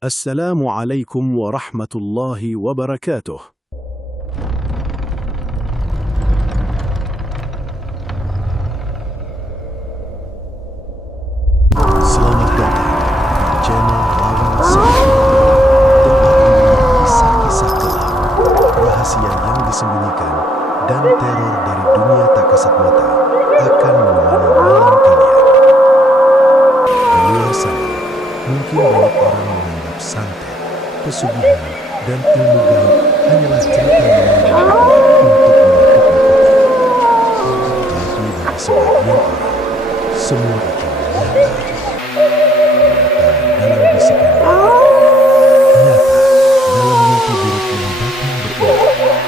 السلام عليكم ورحمة الله وبركاته. Selamat datang di channel Lawang Sewu. Tempat ini kisah-kisah gelap, rahasia yang disembunyikan, dan teror dari dunia tak kasat mata akan menemani malam kalian. Di luar sana, mungkin banyak orang menganggap santet, pesugihan, dan ilmu gaib hanyalah cerita yang menakutkan untuk menakut-nakuti. Tapi bagi sebagian orang, semua itu nyata. Nyata dalam bisikan malam, nyata dalam mimpi buruk yang datang berulang,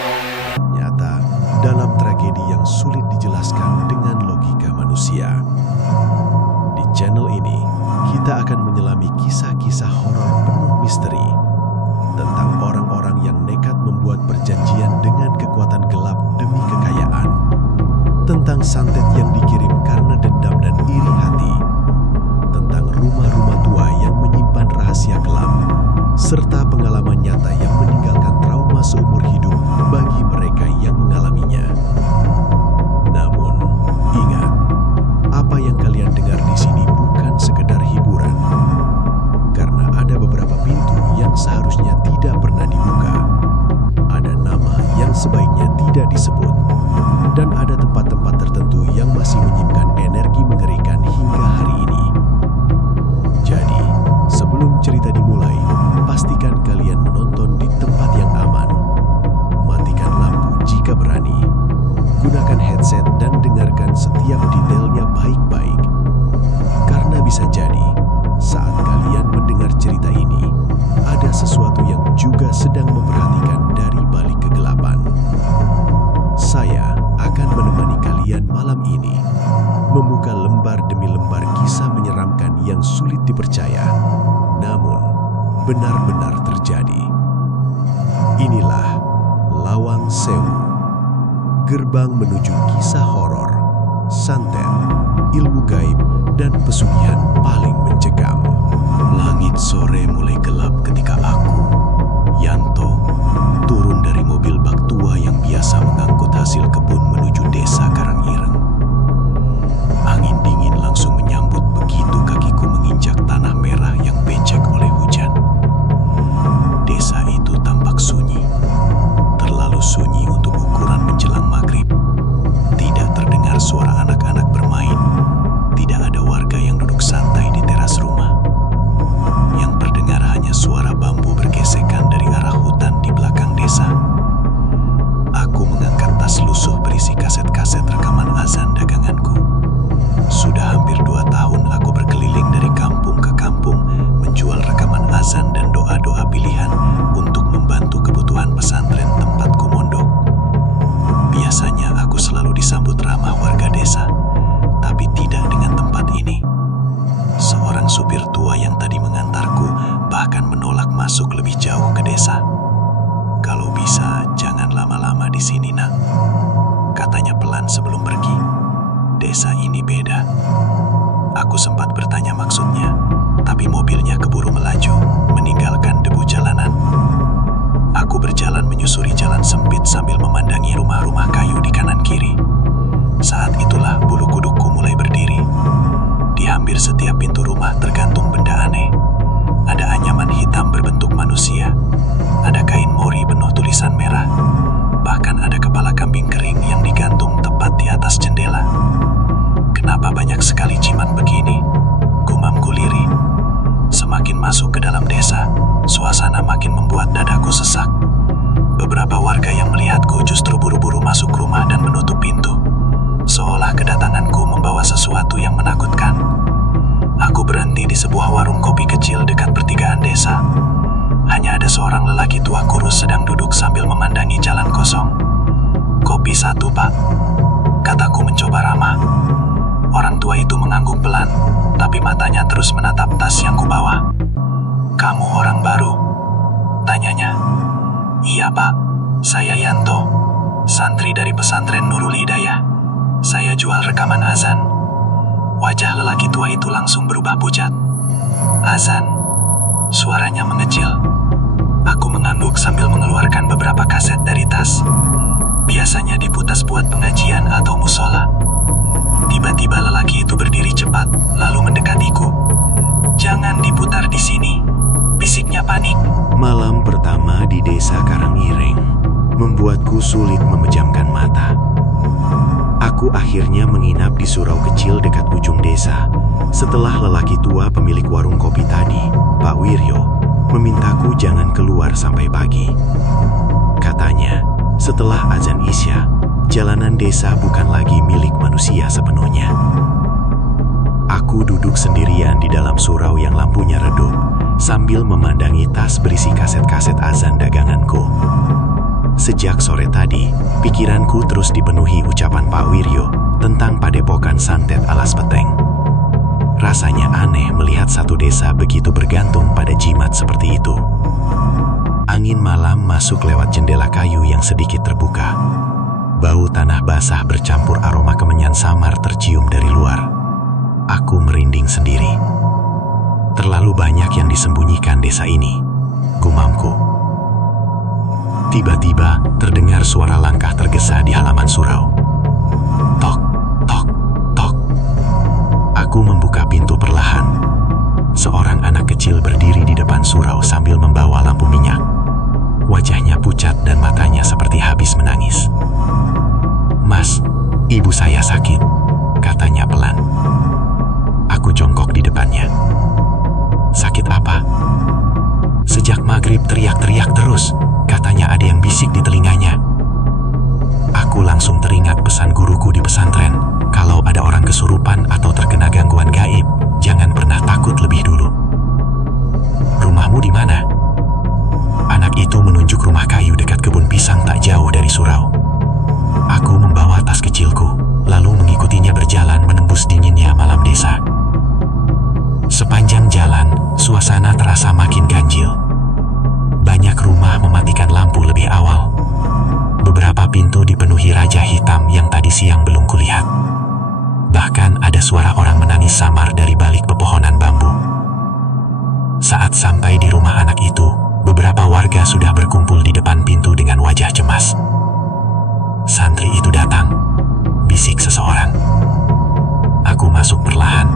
nyata dalam tragedi yang sulit dijelaskan dengan logika manusia. Di channel ini, kita akan menyelami kisah-kisah horor penuh misteri tentang orang-orang yang nekat membuat perjanjian dengan kekuatan gelap demi kekayaan, tentang santet yang dikirim karena dendam dan iri hati, tentang rumah-rumah tua yang menyimpan rahasia gelap, serta pengalaman nyata yang meninggalkan trauma seumur hidup bagi mereka yang mengalaminya. Namun, ingat, apa yang kalian dengar di sini bukan sekedar hiburan, karena ada beberapa pintu yang seharusnya tidak pernah dibuka, ada nama yang sebaiknya tidak disebut, dan ada tempat-tempat tertentu yang masih menyimpan energi mengerikan hingga hari ini. Jadi, sebelum cerita dimulai, pastikan kalian menonton di tempat yang aman. Matikan lampu jika berani. Gunakan headset dan dengarkan setiap detailnya baik-baik. Karena bisa jadi, saat kalian mendengar cerita ini, ada sesuatu yang juga sedang memperhatikan dari balik kegelapan. Saya akan menemani kalian malam ini, membuka lembar demi lembar kisah menyeramkan yang sulit dipercaya, namun benar-benar terjadi. Inilah Lawang Sewu, gerbang menuju kisah horor, santet, ilmu gaib, dan pesugihan paling mencekam. Langit sore mulai gelap ketika aku, Yanto, turun dari mobil bak tua yang biasa mengangkut hasil kebun menuju desa Karangireng. Angin dingin langsung menyambut begitu kakiku menginjak tanah merah yang becek oleh hujan. Desa itu tampak sunyi, terlalu sunyi untuk ukuran menjelang maghrib. Tidak terdengar suara anak-anak bermain, tidak ada warga yang duduk santai di teras rumah. Yang terdengar hanya suara bambu bergesekan dari arah hutan di belakang desa. Aku mengangkat tas lusuh berisi kaset-kaset rekaman azan daganganku. Sudah hampir 2 tahun aku berkeliling dari kampung ke kampung menjual rekaman azan dan doa-doa pilihan untuk membantu kebutuhan pesantren tempatku mondok. Biasanya aku selalu disambut ramah warga desa, tapi tidak dengan tempat ini. Seorang supir tua yang tadi mengantarku bahkan menolak masuk lebih jauh ke desa. "Kalau bisa, jangan lama-lama di sini, Nak," katanya pelan sebelum pergi. "Desa ini beda." Aku sempat bertanya maksudnya, tapi mobilnya keburu melaju, meninggalkan debu jalanan. Aku berjalan menyusuri jalan sempit sambil memandangi rumah-rumah kayu di kanan kiri. Saat itulah bulu kudukku mulai berdiri. Di hampir setiap pintu rumah tergantung benda aneh. Ada anyaman hitam berbentuk manusia, ada kain mori penuh tulisan merah, bahkan ada kepala kambing kering yang digantung tepat di atas jendela. Kenapa banyak sekali jimat begini? Gumamku lirih. Semakin masuk ke dalam desa, suasana makin membuat dadaku sesak. Beberapa warga yang melihatku justru buru-buru masuk rumah dan menutup pintu, seolah kedatanganku membawa sesuatu yang menakutkan. Aku berhenti di sebuah warung kopi kecil dekat pertigaan desa. Hanya ada seorang lelaki tua kurus sedang duduk sambil memandangi jalan kosong. "Kopi 1, Pak," kataku mencoba ramah. Orang tua itu mengangguk pelan, tapi matanya terus menatap tas yang kubawa. "Kamu orang baru?" tanyanya. "Iya, Pak. Saya Yanto, santri dari pesantren Nurul Hidayah. Saya jual rekaman azan." Wajah lelaki tua itu langsung berubah pucat. "Azan? Suaranya mengecil. Aku mengangguk sambil mengeluarkan beberapa kaset dari tas. Biasanya diputas buat pengajian atau musola. Tiba-tiba lelaki itu berdiri cepat, lalu mendekatiku. "Jangan diputar di sini," bisiknya panik. Malam pertama di desa Karangiring membuatku sulit memejamkan mata. Aku akhirnya menginap di surau kecil dekat ujung desa setelah lelaki tua pemilik warung kopi tadi, Pak Wiryo, memintaku jangan keluar sampai pagi. Katanya, setelah azan Isya, jalanan desa bukan lagi milik manusia sepenuhnya. Aku duduk sendirian di dalam surau yang lampunya redup, sambil memandangi tas berisi kaset-kaset azan daganganku. Sejak sore tadi, pikiranku terus dipenuhi ucapan Pak Wiryo tentang padepokan santet Alas Peteng. Rasanya aneh melihat satu desa begitu bergantung pada jimat seperti itu. Angin malam masuk lewat jendela kayu yang sedikit terbuka. Bau tanah basah bercampur aroma kemenyan samar tercium dari luar. Aku merinding sendiri. Terlalu banyak yang disembunyikan desa ini, gumamku. Tiba-tiba terdengar suara langkah tergesa di halaman surau. Tok, tok, tok. Aku membuka pintu perlahan. Seorang anak kecil berdiri di depan surau sambil membawa lampu minyak. Wajahnya pucat dan matanya seperti habis menangis. "Mas, ibu saya sakit," katanya pelan. Aku jongkok di depannya. "Sakit apa?" "Sejak maghrib teriak-teriak terus. Katanya ada yang bisik di telinganya." Aku langsung teringat pesan guruku di pesantren. Kalau ada orang kesurupan atau terkena gangguan gaib, jangan pernah takut lebih dulu. "Rumahmu di mana?" Anak itu menunjuk rumah kayu dekat kebun pisang tak jauh dari surau. Aku membawa tas kecilku, lalu mengikutinya berjalan menembus dinginnya malam desa. Sepanjang jalan, suasana terasa makin ganjil. Banyak rumah mematikan lampu lebih awal. Beberapa pintu dipenuhi raja hitam yang tadi siang belum kulihat. Bahkan ada suara orang menangis samar dari balik pepohonan bambu. Saat sampai di rumah anak itu, beberapa warga sudah berkumpul di depan pintu dengan wajah cemas. "Santri itu datang," bisik seseorang. Aku masuk perlahan.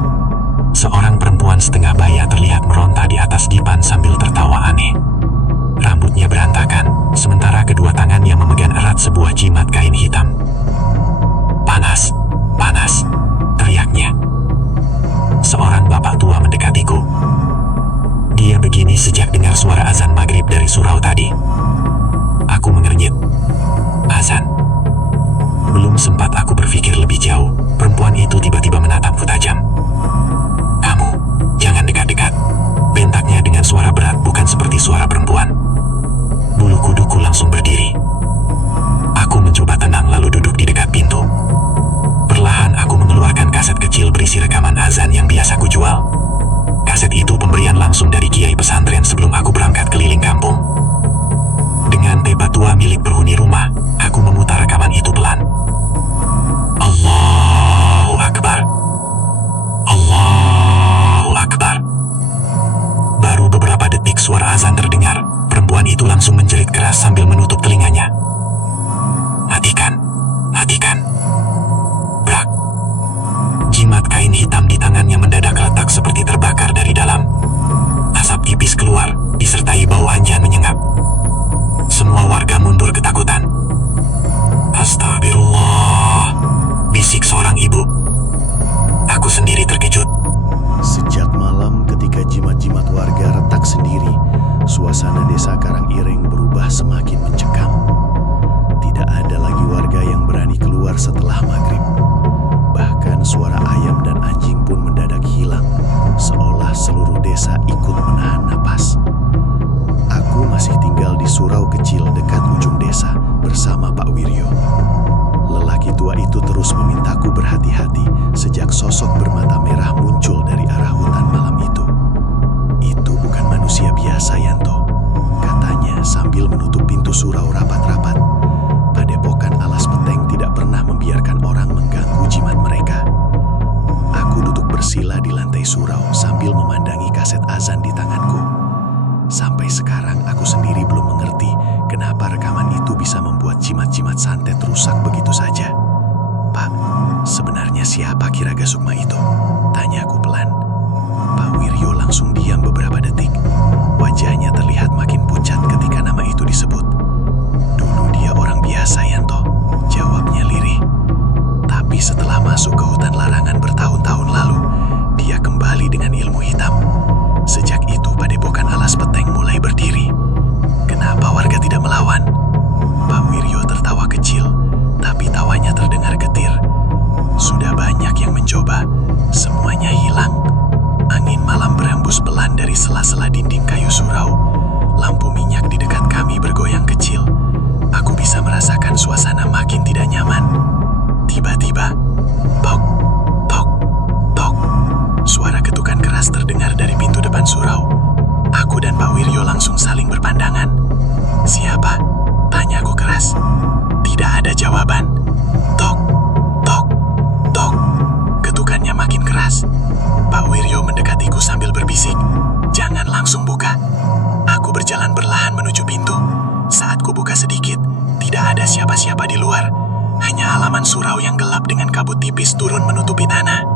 Seorang perempuan setengah baya terlihat meronta di atas dipan sambil tertawa aneh. Rambutnya berantakan, sementara kedua tangannya memegang erat sebuah jimat kain hitam. "Panas, panas," teriaknya. Seorang bapak tua mendekatiku. Dia begini sejak dengar suara azan maghrib dari surau tadi. Aku mengernyit. Azan. Belum sempat aku berpikir lebih jauh, perempuan itu tiba-tiba menatapku tajam. "Kamu, jangan dekat-dekat," bentaknya dengan suara berat bukan seperti suara perempuan. Bulu kuduku langsung berdiri. Aku mencoba tenang lalu duduk di dekat pintu. Perlahan aku mengeluarkan kaset kecil berisi rekaman azan yang biasa ku jual. Kaset itu pemberian langsung dari kiai pesantren sebelum aku berangkat keliling kampung. Dengan tepa tua milik penghuni rumah, aku memutar rekaman itu pelan. Allahu Akbar. Allahu Akbar. Baru beberapa detik suara azan terdengar. Perempuan itu langsung menjerit keras sambil menutup telinganya. "Matikan, matikan." Brak. Jimat kain hitam di tangannya mendadak retak seperti terbakar dari dalam. Asap tipis keluar, disertai bau anjan menyengat. Semua warga mundur ketakutan. "Astagfirullah," bisik seorang ibu. Aku sendiri terkejut. Sejak malam ketika jimat-jimat warga retak sendiri, suasana desa Karangiring berubah semakin mencekam. Tidak ada lagi warga yang berani keluar setelah maghrib. Bahkan suara ayam dan anjing pun mendadak hilang, seolah seluruh desa ikut menahan napas. Aku masih tinggal di surau kecil dekat ujung desa bersama Pak Wiryo. Lelaki tua itu terus memintaku berhati-hati sejak sosok bermata merah muncul dari arah hutan malam itu. "Itu bukan manusia biasa, Yanto," katanya sambil menutup pintu surau rapat-rapat. "Padepokan Alas Peteng tidak pernah membiarkan orang mengganggu jimat mereka." Aku duduk bersila di lantai surau sambil memandangi kaset azan di tanganku. Sampai sekarang aku sendiri belum mengerti kenapa rekaman itu bisa membuat jimat-jimat santet rusak begitu saja. Pak, sebenarnya siapa Kiraga Sukma itu? Tanyaku pelan. Pak Wiryo langsung diam beberapa detik. Wajahnya terlihat makin pucat ketika nama itu disebut. Dulu dia orang biasa, Yanto. Jawabnya lirih. Tapi setelah masuk ke hutan larangan bertahun-tahun lalu, dia kembali dengan ilmu hitam. Sejak itu Padepokan Alas Peteng mulai berdiri. Kenapa warga tidak melawan? Pak Wiryo tertawa kecil, tapi tawanya terdengar getir. Sudah banyak yang mencoba, semuanya hilang. Angin malam berhembus pelan dari sela-sela dinding kayu surau. Lampu minyak di dekat kami bergoyang kecil. Aku bisa merasakan suasana makin tidak nyaman. Tiba-tiba, tok, tok, tok. Suara ketukan keras terdengar dari pintu depan surau. Aku dan Pak Wiryo langsung saling berpandangan. Siapa? Tanyaku keras. Tidak ada jawaban. Tok, tok, tok. Ketukannya makin keras. Pak Wiryo mendekatiku sambil berbisik. Jangan langsung buka. Aku berjalan perlahan menuju pintu. Saat ku buka sedikit, tidak ada siapa-siapa di luar. Hanya halaman surau yang gelap dengan kabut tipis turun menutupi tanah.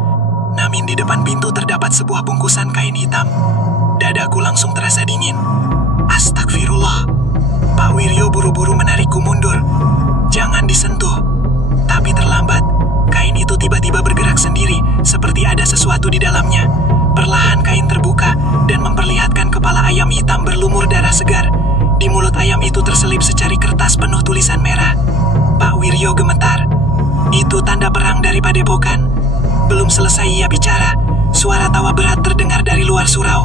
Namun di depan pintu terdapat sebuah bungkusan kain hitam. Dadaku langsung terasa dingin. Astagfirullah. Pak Wiryo buru-buru menarikku mundur. Jangan disentuh. Tapi terlambat. Kain itu tiba-tiba bergerak sendiri, seperti ada sesuatu di dalamnya. Perlahan kain terbuka dan memperlihatkan kepala ayam hitam berlumur darah segar. Di mulut ayam itu terselip secari kertas penuh tulisan merah. Pak Wiryo gemetar. Itu tanda perang dari Padepokan. Belum selesai ia bicara, suara tawa berat terdengar dari luar surau.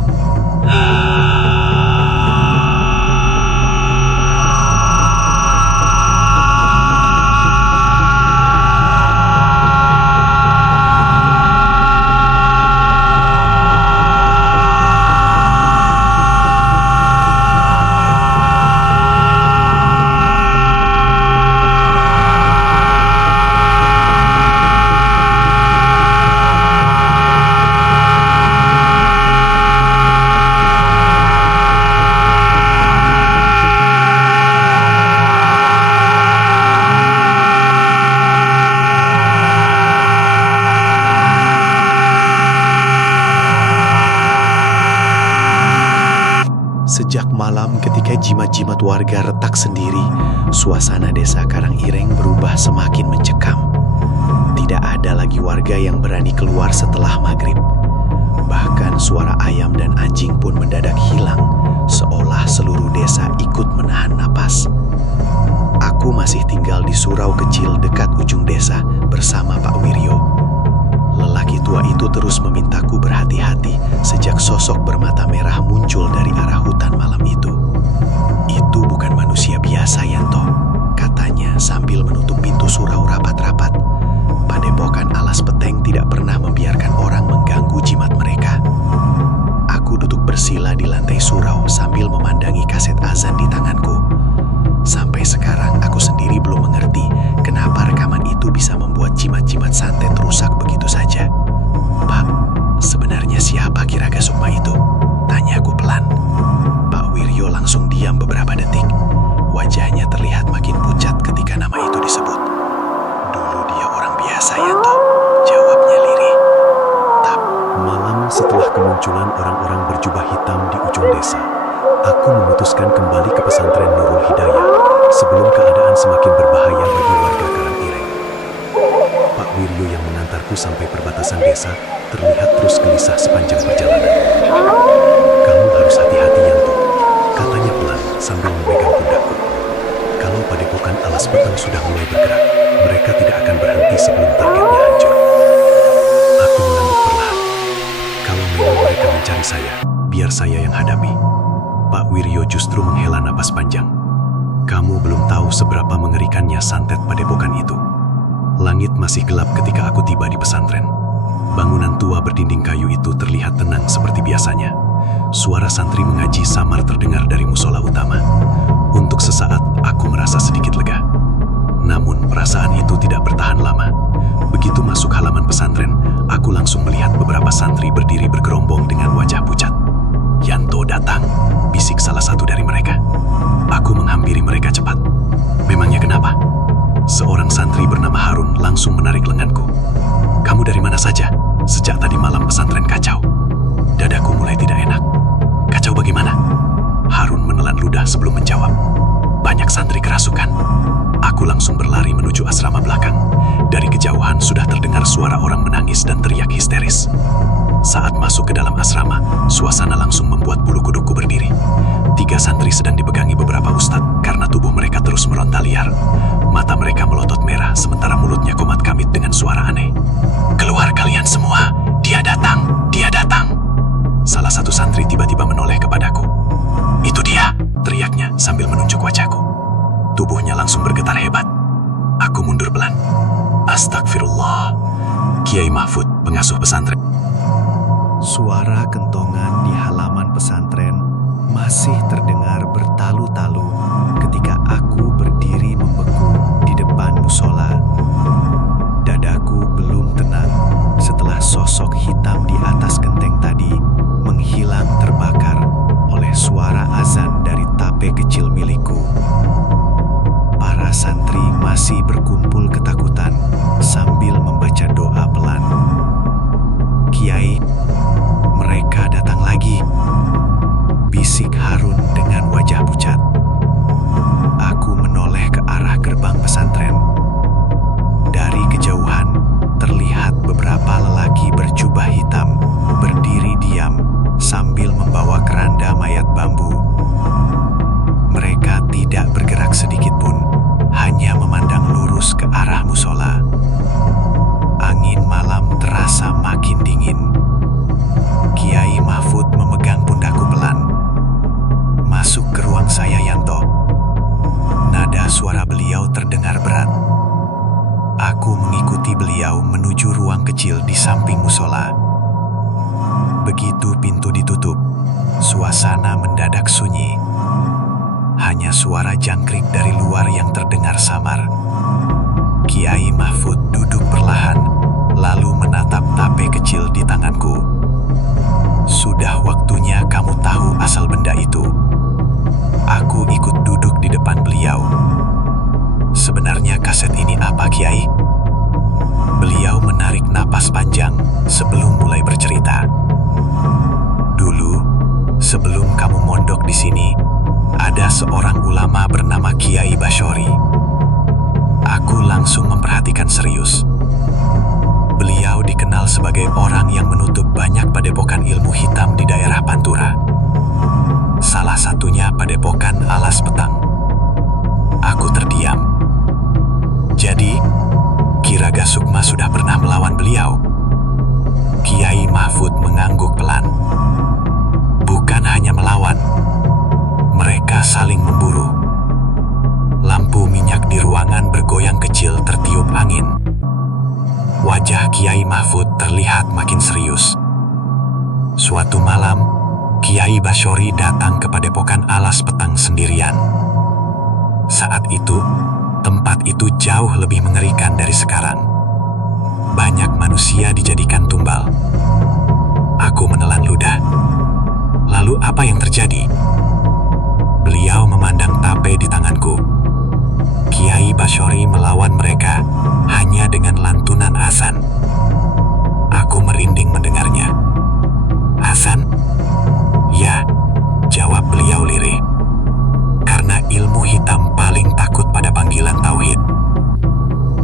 Sejak malam ketika jimat-jimat warga retak sendiri, suasana desa Karangireng berubah semakin mencekam. Tidak ada lagi warga yang berani keluar setelah maghrib. Bahkan suara ayam dan anjing pun mendadak hilang, seolah seluruh desa ikut menahan napas. Aku masih tinggal di surau kecil dekat ujung desa bersama Pak Wiryo. Lelaki tua itu terus memintaku berhati-hati sejak sosok bermata merah muncul dari arah hutan malam itu. Itu bukan manusia biasa, Yanto, katanya sambil menutup pintu surau rapat-rapat. Padepokan Alas Peteng tidak pernah membiarkan orang mengganggu jimat mereka. Aku duduk bersila di lantai surau sambil memandangi kaset azan di tanganku. Sampai sekarang aku sendiri belum mengerti kenapa rekaman itu bisa membuat jimat-jimat santet rusak begitu saja. Pak, sebenarnya siapa Kiraga Sukma itu? Tanyaku pelan. Pak Wiryo langsung diam beberapa detik. Wajahnya terlihat makin pucat ketika nama itu disebut. Dulu dia orang biasa, Yanto. Jawabnya lirih. Malam setelah kemunculan orang-orang berjubah hitam di ujung desa, aku memutuskan kembali ke pesantren Nurul Hidayah sebelum keadaan semakin berbahaya bagi warga Karangireng. Pak Wiryo yang mengantarku sampai perbatasan desa terlihat terus gelisah sepanjang perjalanan. Kamu harus hati-hati, Yanto, katanya pelan sambil memegang pundakku. Kalau Padepokan Alas Peteng sudah mulai bergerak, mereka tidak akan berhenti sebelum targetnya hancur. Aku mengangguk perlahan. Kalau memang mereka mencari saya, biar saya yang hadapi. Pak Wiryo justru menghela napas panjang. Kamu belum tahu seberapa mengerikannya santet Padepokan itu. Langit masih gelap ketika aku tiba di pesantren. Bangunan tua berdinding kayu itu terlihat tenang seperti biasanya. Suara santri mengaji samar terdengar dari musola utama. Untuk sesaat, aku merasa sedikit lega. Namun, perasaan itu tidak bertahan lama. Begitu masuk halaman pesantren, aku langsung melihat beberapa santri berdiri bergerombong dengan wajah pucat. "Yanto datang," bisik salah satu sebelum menjawab. Banyak santri kerasukan. Aku langsung berlari menuju asrama belakang. Dari kejauhan sudah terdengar suara orang menangis dan teriak histeris. Saat masuk ke dalam asrama, suasana langsung membuat bulu kudukku berdiri. 3 santri sedang dipegangi beberapa ustadz karena tubuh mereka terus meronta liar. Mata mereka melotot merah sementara mulutnya komat kamit dengan suara aneh. "Keluar kalian semua, dia datang, dia datang." Salah satu santri tiba-tiba menoleh kepadaku. "Itu dia," teriaknya sambil menunjuk wajahku. Tubuhnya langsung bergetar hebat. Aku mundur pelan. Astagfirullah. Kiai Mahfud, pengasuh pesantren. Suara kentongan di halaman pesantren masih terdengar bertalu-talu ketika aku berdiri membeku di depan musola. Dadaku belum tenang setelah sosok hitam di atas genteng tadi menghilang terbakar oleh suara azan dari tape kecil milikku. Para santri masih berkumpul ketakutan sambil membaca doa pelan. "Kiai, mereka datang lagi," bisik Harun dengan wajah pucat. Aku menoleh ke arah gerbang pesantren. Dari kejauhan, terlihat beberapa lelaki berjubah hitam berdiri diam sambil membawa keranda mayat bambu. Mereka tidak bergerak sedikit pun, hanya memandang lurus ke arah musola. Angin malam terasa makin dingin. Kiai Mahfud memegang pundakku pelan. "Masuk ke ruang saya, Yanto." Nada suara beliau terdengar berat. Aku mengikuti beliau menuju ruang kecil di samping musola. Begitu pintu ditutup, suasana mendadak sunyi. Hanya suara jangkrik dari luar yang terdengar samar. Kiai Mahfud duduk perlahan, lalu menatap tape kecil di tanganku. "Sudah waktunya kamu tahu asal benda itu." Aku ikut duduk di depan beliau. "Sebenarnya kaset ini apa, Kiai?" Beliau menarik napas panjang sebelum mulai bercerita. "Dulu, sebelum kamu mondok di sini, ada seorang ulama bernama Kiai Bashori." Aku langsung memperhatikan serius. Beliau dikenal sebagai orang yang menutup banyak padepokan ilmu hitam di daerah Pantura. Salah satunya padepokan Alas Petang. Aku terdiam. "Jadi, Kiraga Sukma sudah pernah melawan beliau?" Kiai Mahfud mengangguk pelan. "Bukan hanya melawan, mereka saling memburu." Lampu minyak di ruangan bergoyang kecil tertiup angin. Wajah Kiai Mahfud terlihat makin serius. Suatu malam, Kiai Bashori datang ke padepokan Alas Petang sendirian. Saat itu, tempat itu jauh lebih mengerikan dari sekarang. Banyak manusia dijadikan tumbal. Aku menelan ludah. Lalu apa yang terjadi? Beliau memandang tape di tanganku. Kiai Bashori melawan mereka hanya dengan lantunan azan. Aku merinding mendengarnya. "Azan?" "Ya," jawab beliau lirih. "Karena ilmu hitam paling takut pada panggilan tauhid."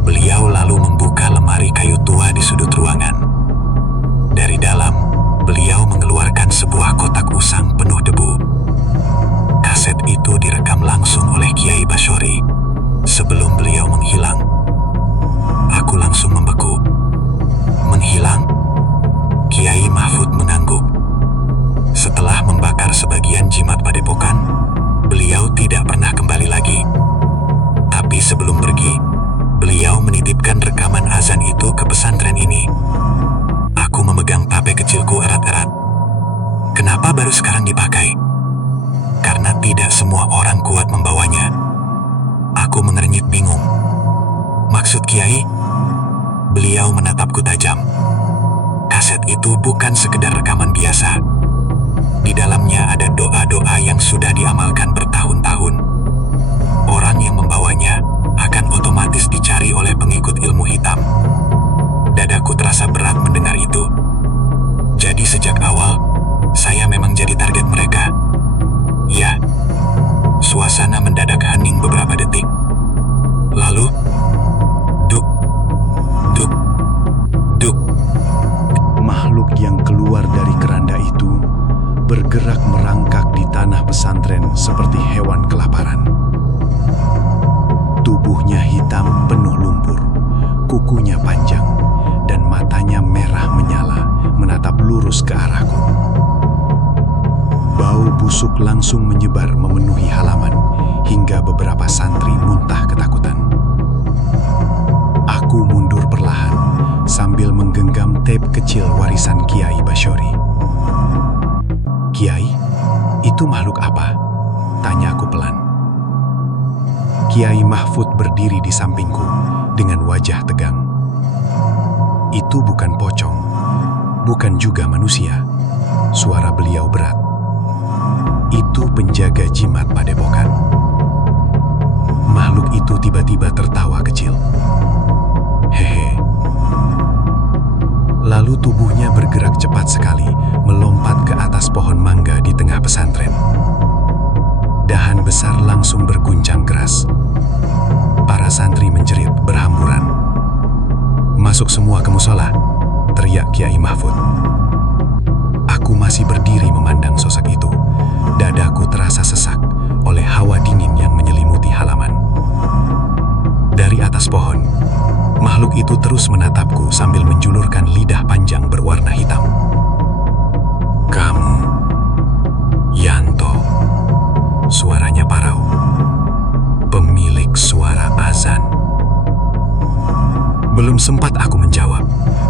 Beliau lalu membuka lemari kayu tua di sudut ruangan. Dari dalam, beliau mengeluarkan sebuah kotak usang penuh debu. Kaset itu direkam langsung oleh Kiai Bashori. Sebelum beliau menghilang, aku langsung membeku. "Menghilang?" Kiai Mahfud mengangguk. Setelah membakar sebagian jimat padepokan, beliau tidak pernah kembali lagi. Tapi sebelum pergi, beliau menitipkan rekaman azan itu ke pesantren ini. Aku memegang tape kecilku erat-erat. "Kenapa baru sekarang dipakai?" "Karena tidak semua orang kuat membawanya." Aku mengernyit bingung. "Maksud Kiai?" Beliau menatapku tajam. "Kaset itu bukan sekedar rekaman biasa. Di dalamnya ada doa-doa yang sudah diamalkan bertahun-tahun. Orang yang membawanya akan otomatis dicari oleh pengikut ilmu hitam." Dadaku terasa berat mendengar itu. Jadi sejak awal, saya memang jadi target mereka. "Ya, langsung menyebar memenuhi halaman hingga beberapa santri muntah ketakutan. Aku mundur perlahan sambil menggenggam tape kecil warisan Kiai Basyori. "Kiai, itu makhluk apa?" tanya aku pelan. Kiai Mahfud berdiri di sampingku dengan wajah tegang. "Itu bukan pocong, bukan juga manusia," suara beliau berat. "Itu penjaga jimat padepokan." Makhluk itu tiba-tiba tertawa kecil. "Hehe." Lalu tubuhnya bergerak cepat sekali, melompat ke atas pohon mangga di tengah pesantren. Dahan besar langsung berguncang keras. Para santri menjerit berhamburan. "Masuk semua ke musola," teriak Kiai Mahfud. Aku masih berdiri memandang sosok itu. Dadaku terasa sesak oleh hawa dingin yang menyelimuti halaman. Dari atas pohon, makhluk itu terus menatapku sambil menjulurkan lidah panjang berwarna hitam. "Kamu, Yanto," suaranya parau, "pemilik suara azan." Belum sempat aku menjawab,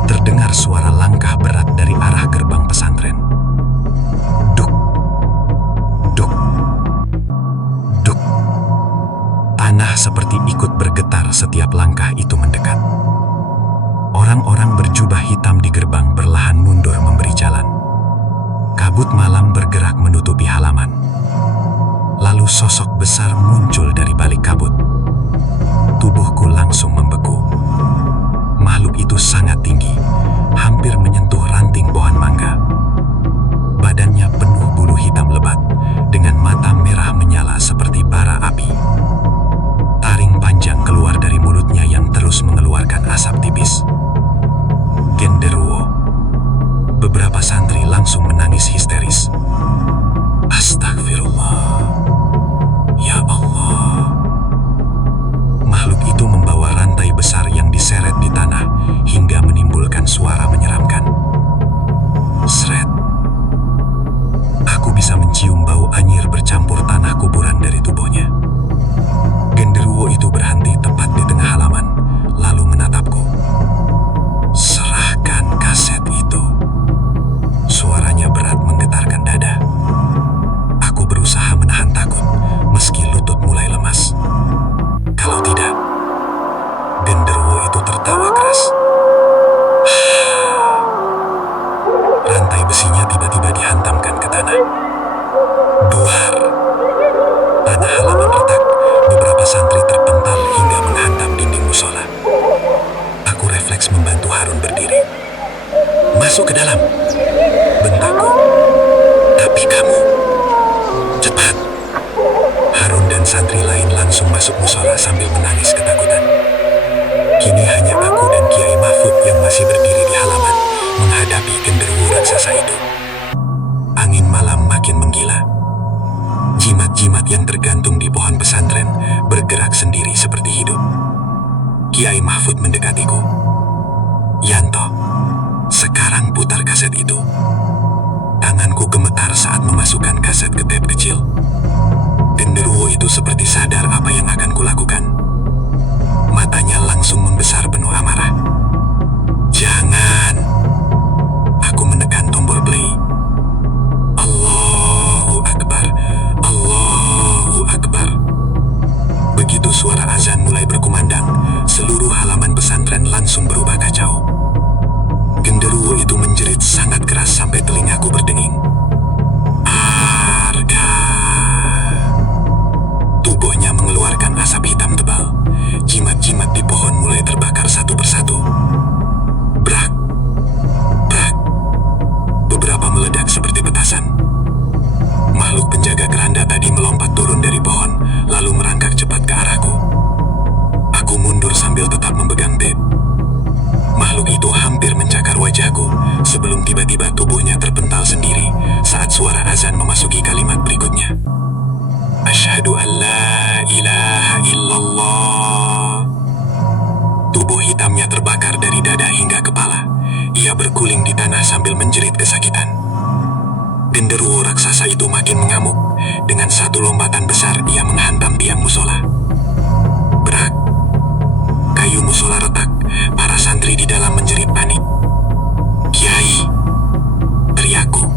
terdengar suara langkah berat dari arah gerbang pesantren. Duk, duk, duk. Tanah seperti ikut bergetar setiap langkah itu mendekat. Orang-orang berjubah hitam di gerbang perlahan mundur memberi jalan. Kabut malam bergerak menutupi halaman. Lalu sosok besar muncul dari balik kabut. Tubuhku langsung membeku. Makhluk itu sangat tinggi, hampir menyentuh ranting pohon mangga. Badannya penuh bulu hitam lebat, dengan mata merah menyala seperti bara api. Taring panjang keluar dari mulutnya yang terus mengeluarkan asap tipis. "Genderuwo." Beberapa santri langsung menangis histeris. "Astagfirullah. Ya Allah." Makhluk itu membawa rantai besar yang diseret di tanah hingga menimbulkan suara menyeramkan. Sret. Aku bisa mencium bau anyir bercampur tanah kuburan dari tubuhnya. Genderuwo itu berhenti tepat di tengah halaman, lalu menatapku. "Serahkan kaset itu." Suaranya berat menggetarkan dada. Aku berusaha menahan takut, meski lutut mulai lemas. Kalau tidak, genderuwo itu tertawa keras. Rantai besinya tiba-tiba dihantamkan ke tanah. Duar. Tanah halaman retak, beberapa santri terpental hingga menghantam dinding musola. Aku refleks membantu Harun berdiri. "Masuk ke dalam," bentakku. "Tapi kamu, cepat." Harun dan santri lain langsung masuk musola sambil menangis ketakutan. Kini hanya aku dan Kiai Mahfud yang masih berdiri di halaman menghadapi genderuwo raksasa itu. Angin malam makin menggila. Jimat-jimat yang tergantung di pohon pesantren bergerak sendiri seperti hidup. Kiai Mahfud mendekatiku. "Yanto, sekarang putar kaset itu." Tanganku gemetar saat memasukkan kaset ke tape kecil. Genderuwo itu seperti sadar apa yang akan kulakukan. Matanya langsung membesar penuh amarah. "Jangan." Aku menekan tombol play. Allahu Akbar, Allahu Akbar. Begitu suara azan mulai berkumandang, seluruh halaman pesantren langsung berubah kacau. Genderuwo itu menjerit sangat keras sampai telingaku berdenging. "Arga." Tubuhnya mengeluarkan asap hitam tebal. Jimat-jimat di pohon mulai terbakar satu persatu. Brak, brak. Beberapa meledak seperti petasan. Makhluk penjaga keranda tadi melompat turun dari pohon, lalu merangkak cepat ke arahku. Aku mundur sambil tetap memegang tape. Makhluk itu hampir mencakar wajahku sebelum tiba-tiba tubuhnya terpental sendiri saat suara azan memasuki kalimat berikutnya. "Asyhadu an la ilaha illallah." Tubuh hitamnya terbakar dari dada hingga kepala. Ia berguling di tanah sambil menjerit kesakitan. Genderuwo raksasa itu makin mengamuk. Dengan satu lompatan besar, ia menghantam tiang musola. Berak. Kayu musola retak. Para santri di dalam menjerit panik. "Kiai!" teriakku.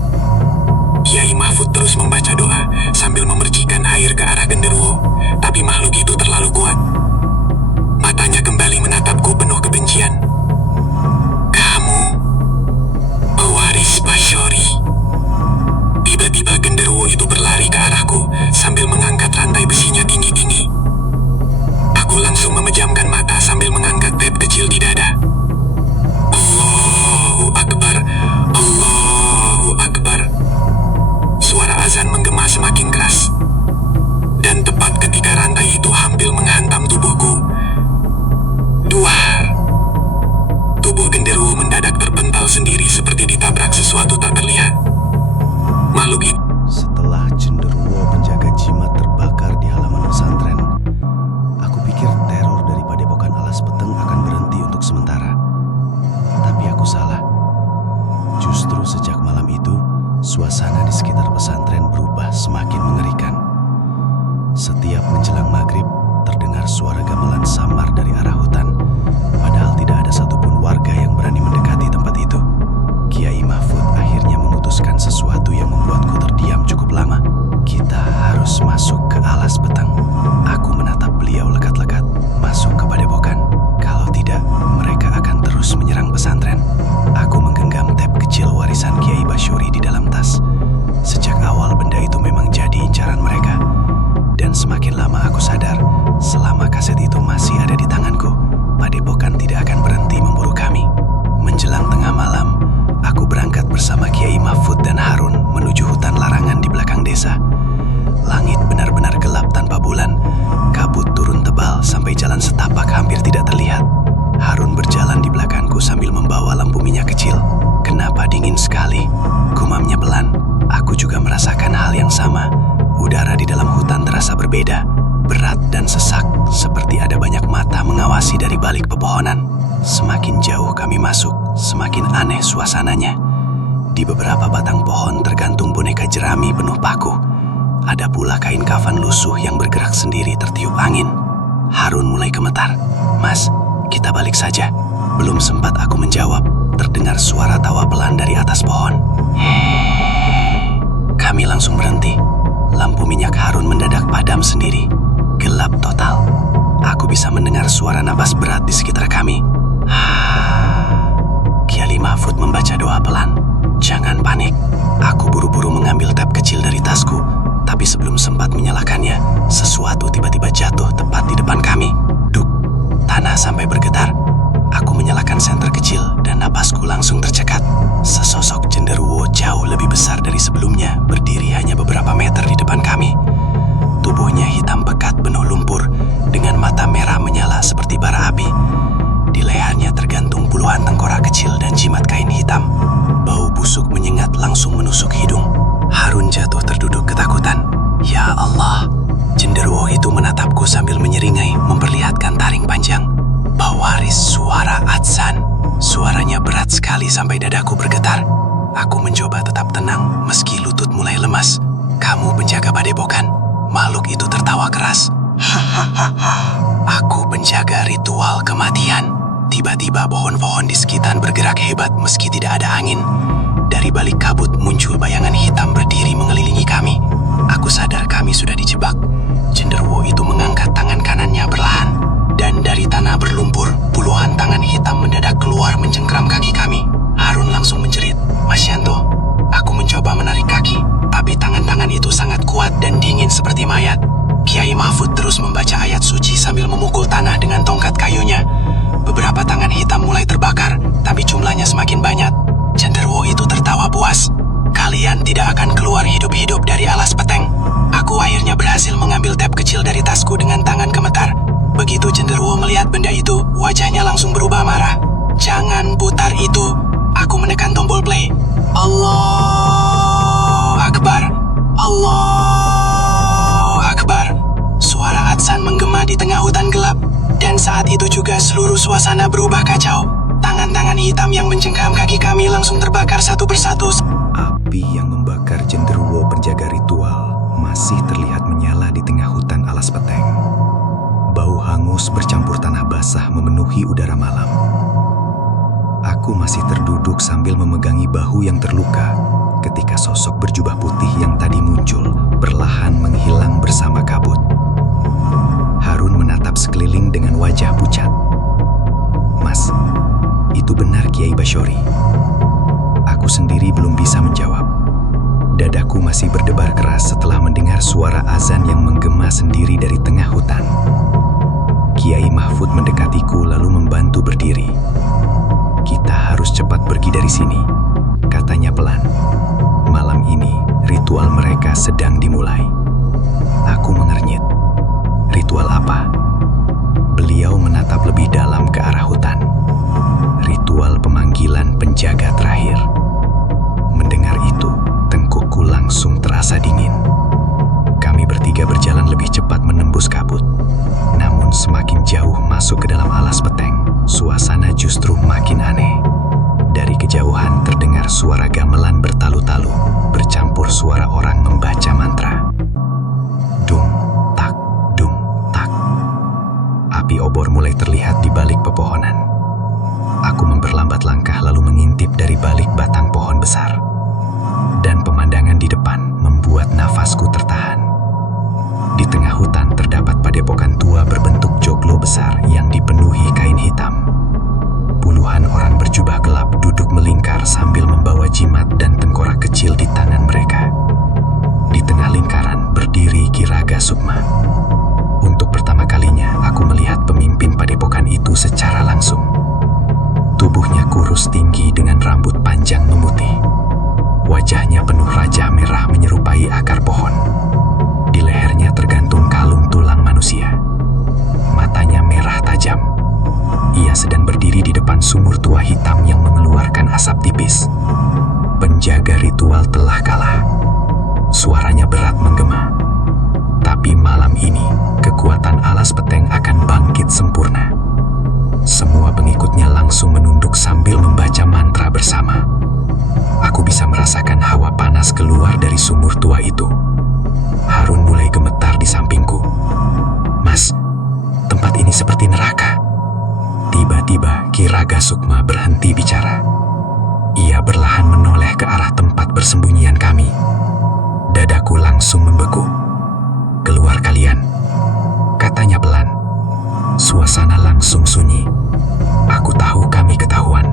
Kiai Mahfud terus membaca doa sambil memercikan air ke arah genderuwo. Tapi makhluk itu terlalu kuat. Matanya kembali menatapku penuh kebencian. "Kamu pewaris Basyori." Tiba-tiba genderuwo itu berlari ke arahku sambil mengangkat rantai besinya tinggi-tinggi. Aku langsung memejamkan mata sambil mengangkat tab kecil di dada. Allahu Akbar, Allahu Akbar. Suara azan menggema semakin keras. Dan tepat ketika rantai itu hampir menghantam tubuhku, duar. Tubuh genderuwo mendadak terpental sendiri seperti ditabrak sesuatu tak terlihat. Makhluk itu Setelah genderuwo penjaga jimat terbakar di halaman pesantren, aku pikir teror dari Padepokan Alas Peteng akan berhenti untuk sementara. Tapi aku salah. Justru sejak malam itu, suasana di sekitar pesantren berubah semakin mengerikan. Setiap menjelang maghrib, terdengar suara gamelan samar dari arah hutan. Padahal tidak ada satupun warga yang berani mendekati tempat itu. Kiai Mahfud akhirnya memutuskan sesuatu yang membuatku terdiam cukup lama. Kita harus masuk ke Alas Peteng. Aku menatap beliau lekat-lekat. Masuk ke Padepokan. Kalau tidak, mereka akan terus menyerang pesantren. Aku menggenggam tab kecil warisan Kiai Basyori di dalam tas. Sejak awal benda itu memang jadi incaran mereka. Dan semakin lama aku sadar, selama kaset itu masih ada di tanganku, Padepokan tidak akan berhenti memburu kami. Menjelang tengah malam, aku berangkat bersama Kiai Mahfud dan Harun menuju hutan larangan di belakang desa. Langit benar-benar gelap tanpa bulan. Kabut turun tebal sampai jalan setapak hampir tidak terlihat. Harun berjalan di belakangku sambil membawa lampu minyak kecil. "Kenapa dingin sekali?" gumamnya pelan. Aku juga merasakan hal yang sama. Udara di dalam hutan terasa berbeda, berat dan sesak, seperti ada banyak mata mengawasi dari balik pepohonan. Semakin jauh kami masuk, semakin aneh suasananya. Di beberapa batang pohon tergantung boneka jerami penuh paku. Ada pula kain kafan lusuh yang bergerak sendiri tertiup angin. Harun mulai gemetar. "Mas, kita balik saja." Belum sempat aku menjawab, terdengar suara tawa pelan dari atas pohon. Kami langsung berhenti. Lampu minyak Harun mendadak padam sendiri. Gelap total. Aku bisa mendengar suara napas berat di sekitar kami. Kiai Mahfud membaca doa pelan. "Jangan panik." Aku buru-buru mengambil tab kecil dari tasku. Tapi sebelum sempat menyalakannya, sesuatu tiba-tiba jatuh tepat di depan kami. Duk, tanah sampai bergetar. Aku menyalakan senter kecil dan napasku langsung tercekat. Sesosok genderuwo jauh lebih besar dari sebelumnya berdiri hanya beberapa meter di depan kami. Tubuhnya hitam pekat penuh lumpur dengan mata merah menyala seperti bara api. Di lehernya tergantung puluhan tengkorak kecil dan jimat kain hitam. Bau busuk menyengat langsung menusuk hidung. Harun jatuh terduduk ketakutan. Ya Allah, genderuwo itu menatapku sambil menyeringai memperlihatkan taring panjang. Pewaris suara adzan. Suaranya berat sekali sampai dadaku bergetar. Aku mencoba tetap tenang meski lutut mulai lemas. "Kamu penjaga Padepokan?" Makhluk itu tertawa keras. "Aku penjaga ritual kematian." Tiba-tiba pohon-pohon di sekitar bergerak hebat meski tidak ada angin. Dari balik kabut muncul bayangan hitam berdiri mengelilingi kami. Aku sadar kami sudah dijebak. Genderuwo itu mengangkat tangan kanannya perlahan. Dan dari tanah berlumpur, puluhan tangan hitam mendadak keluar mencengkram kaki kami. Harun langsung menjerit, "Mas Yanto." Aku mencoba menarik kaki, tapi tangan-tangan itu sangat kuat dan dingin seperti mayat. Kiai Mahfud terus membaca ayat suci sambil memukul tanah dengan tongkat kayunya. Beberapa tangan hitam mulai terbakar, tapi jumlahnya semakin banyak. Genderuwo itu tertawa puas. "Kalian tidak akan keluar hidup-hidup dari Alas Peteng." Aku akhirnya berhasil mengambil tab kecil dari tasku dengan tangan gemetar. Begitu genderuwo melihat benda itu, wajahnya langsung berubah marah. "Jangan putar itu." Aku menekan tombol play. Allahu Akbar. Allahu Akbar. Suara adzan menggema di tengah hutan gelap. Dan saat itu juga seluruh suasana berubah kacau. Tangan-tangan hitam yang mencengkam kaki kami langsung terbakar satu persatu. Api yang membakar genderuwo penjaga ritual masih terlihat menyala di tengah hutan alas peteng. Bau hangus bercampur tanah basah memenuhi udara malam. Aku masih terduduk sambil memegangi bahu yang terluka ketika sosok berjubah putih yang tadi muncul perlahan menghilang bersama kabut. Harun menatap sekeliling dengan wajah pucat. "Mas, itu benar Kiai Basyori?" Aku sendiri belum bisa menjawab. Dadaku masih berdebar keras setelah mendengar suara azan yang menggema sendiri dari tengah hutan. Kiai Mahfud mendekatiku lalu membantu berdiri. "Kita harus cepat pergi dari sini," katanya pelan. "Malam ini ritual mereka sedang dimulai." Aku mengernyit. "Ritual apa?" Beliau menatap lebih dalam ke arah hutan. "Ritual pemanggilan penjaga terakhir." Mendengar itu, tengkukku langsung terasa dingin. Kami bertiga berjalan lebih cepat menembus kabut. Namun semakin jauh masuk ke dalam alas peteng, suasana justru makin aneh. Dari kejauhan terdengar suara gamelan bertalu-talu, bercampur suara orang membaca mantra. Dung, tak, dung, tak. Api obor mulai terlihat di balik pepohonan. Aku memperlambat langkah lalu mengintip dari balik batang pohon besar. Dan pemandangan di depan membuat nafasku tertahan. Di tengah hutan terdapat padepokan tua berbentuk joglo besar yang dipenuhi kain hitam. Puluhan orang berjubah gelap duduk melingkar sambil membawa jimat dan tengkorak kecil di tangan mereka. Di tengah lingkaran berdiri Ki Raga Sukma. Untuk pertama kalinya aku melihat pemimpin padepokan itu secara langsung. Tubuhnya kurus tinggi dengan rambut panjang memutih. Wajahnya penuh rajah merah menyerupai akar pohon. Di lehernya tergantung kalung tulang manusia. Matanya merah tajam. Ia sedang berdiri di depan sumur tua hitam yang mengeluarkan asap tipis. Penjaga ritual telah kalah. Suaranya berat menggema. Tapi malam ini, kekuatan alas peteng akan bangkit sempurna. Semua pengikutnya langsung menunduk sambil membaca mantra bersama. Aku bisa merasakan hawa panas keluar dari sumur tua itu. Harun mulai gemetar di sampingku. "Mas, tempat ini seperti neraka." Tiba-tiba Ki Raga Sukma berhenti bicara. Ia berlahan menoleh ke arah tempat persembunyian kami. Dadaku langsung membeku. "Keluar kalian," katanya pelan. Suasana langsung sunyi. Aku tahu kami ketahuan.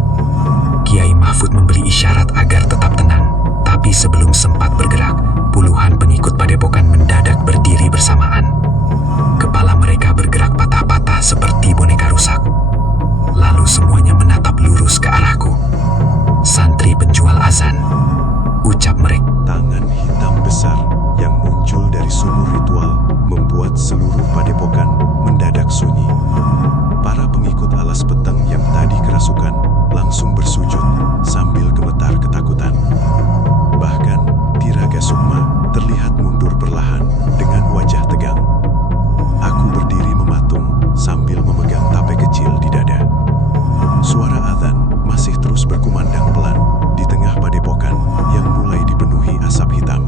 Kiai Mahfud memberi isyarat agar tetap tenang. Tapi sebelum sempat bergerak, puluhan pengikut padepokan mendadak berdiri bersamaan. Kepala mereka bergerak patah-patah seperti boneka rusak. Lalu semuanya menatap lurus ke arahku. "Santri penjual azan," ucap mereka. Tangan hitam besar yang muncul dari sumur ritual membuat seluruh padepokan mendadak sunyi. Para pengikut alas peteng yang tadi kerasukan langsung bersujud sambil gemetar ketakutan. Bahkan Ki Raga Sukma terlihat mundur perlahan dengan wajah tegang. Aku berdiri mematung sambil memegang tape kecil di dada. Suara azan masih terus berkumandang pelan di tengah padepokan yang mulai dipenuhi asap hitam.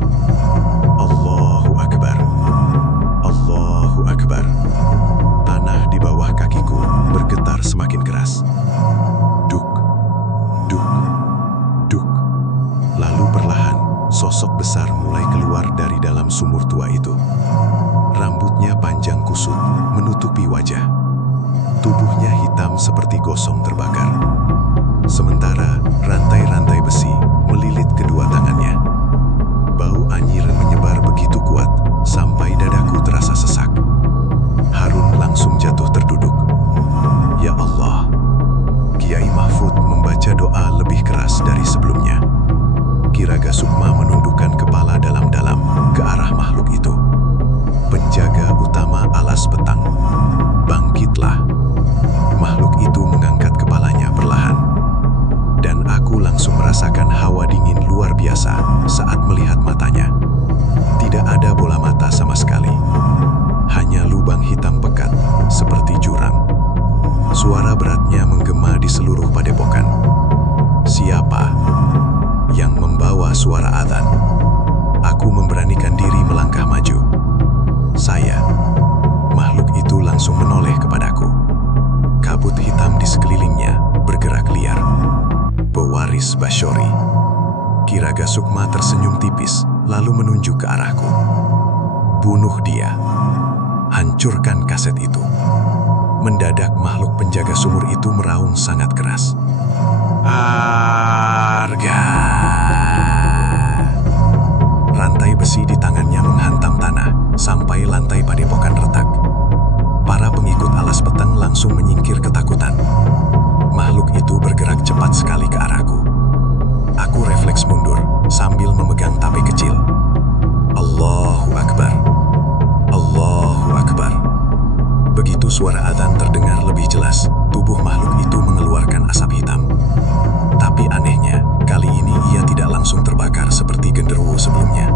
Allahu Akbar. Allahu Akbar. Tanah di bawah kakiku bergetar semakin keras. Duk, duk, duk. Lalu perlahan, sosok besar mulai keluar dari dalam sumur tua itu. Rambutnya panjang kusut, menutupi wajah. Tubuhnya hitam seperti gosong terbakar. Sementara rantai-rantai besi melilit kedua tangannya. Bau anyir menyebar begitu kuat sampai dadaku terasa sesak. Harun langsung jatuh terduduk. Ya Allah, Kiai Mahfud membaca doa lebih keras dari sebelumnya. Ki Raga Sukma menundukkan kepala dalam-dalam ke arah makhluk itu. Penjaga utama alas petang, bangkitlah. Makhluk itu mengangkat kepalanya perlahan. Dan Hafiz Basyori. Kiraga Sukma tersenyum tipis, lalu menunjuk ke arahku. Bunuh dia. Hancurkan kaset itu. Mendadak makhluk penjaga sumur itu meraung sangat keras. Arga. Rantai besi di tangannya menghantam tanah sampai lantai padepokan retak. Para pengikut Alas Peteng langsung menyingkir ketakutan. Makhluk itu bergerak cepat sekali ke arahku. Aku refleks mundur sambil memegang tape kecil. Allahu Akbar. Allahu Akbar. Begitu suara adzan terdengar lebih jelas, tubuh makhluk itu mengeluarkan asap hitam. Tapi anehnya, kali ini ia tidak langsung terbakar seperti genderuwo sebelumnya.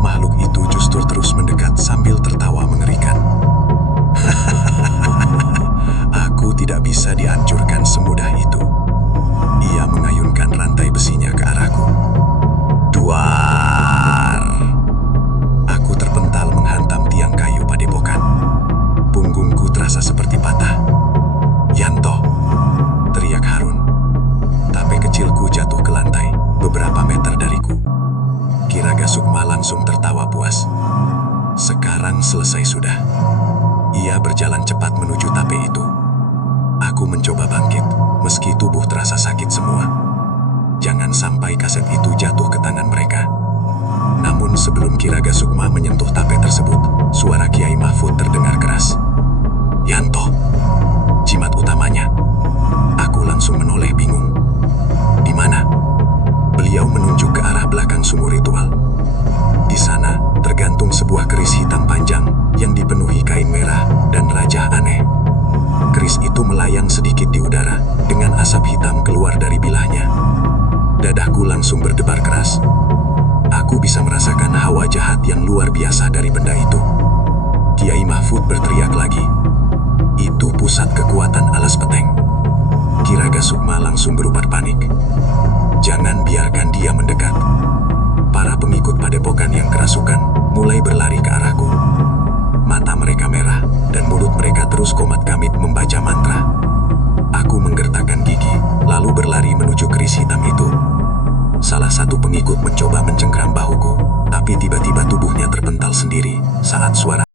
Makhluk itu justru terus mendekat sambil tertawa mengerikan. Aku tidak bisa dihancurkan semudah itu. Ia mengayunkan rantai besinya ke arahku. Duar! Aku terpental menghantam tiang kayu padepokan. Punggungku terasa seperti patah. Yanto! Teriak Harun. Tape kecilku jatuh ke lantai, beberapa meter dariku. Kiraga Sukma langsung tertawa puas. Sekarang selesai sudah. Ia berjalan cepat menuju tape itu. Aku mencoba bangkit, meski tubuh terasa sakit semua. Jangan sampai kaset itu jatuh ke tangan mereka. Namun sebelum Kiraga Sukma menyentuh tape tersebut, suara Kiai Mahfud terdengar keras. Yanto, jimat utamanya. Aku langsung menoleh bingung. Di mana? Beliau menunjuk ke arah belakang sumur ritual. Di sana tergantung sebuah keris hitam panjang yang dipenuhi kain merah dan rajah aneh. Keris itu melayang sedikit di udara dengan asap hitam keluar dari bilahnya. Dadaku langsung berdebar keras. Aku bisa merasakan hawa jahat yang luar biasa dari benda itu. Kiai Mahfud berteriak lagi. Itu pusat kekuatan Alas Peteng. Kiraga Sukma langsung berubah panik. Jangan biarkan dia mendekat. Para pengikut padepokan yang kerasukan mulai berlari ke arahku. Mata mereka merah dan mulut mereka terus komat-kamit membaca mantra. Aku menggertakkan gigi, lalu berlari menuju keris hitam itu. Salah satu pengikut mencoba mencengkram bahuku, tapi tiba-tiba tubuhnya terpental sendiri saat suara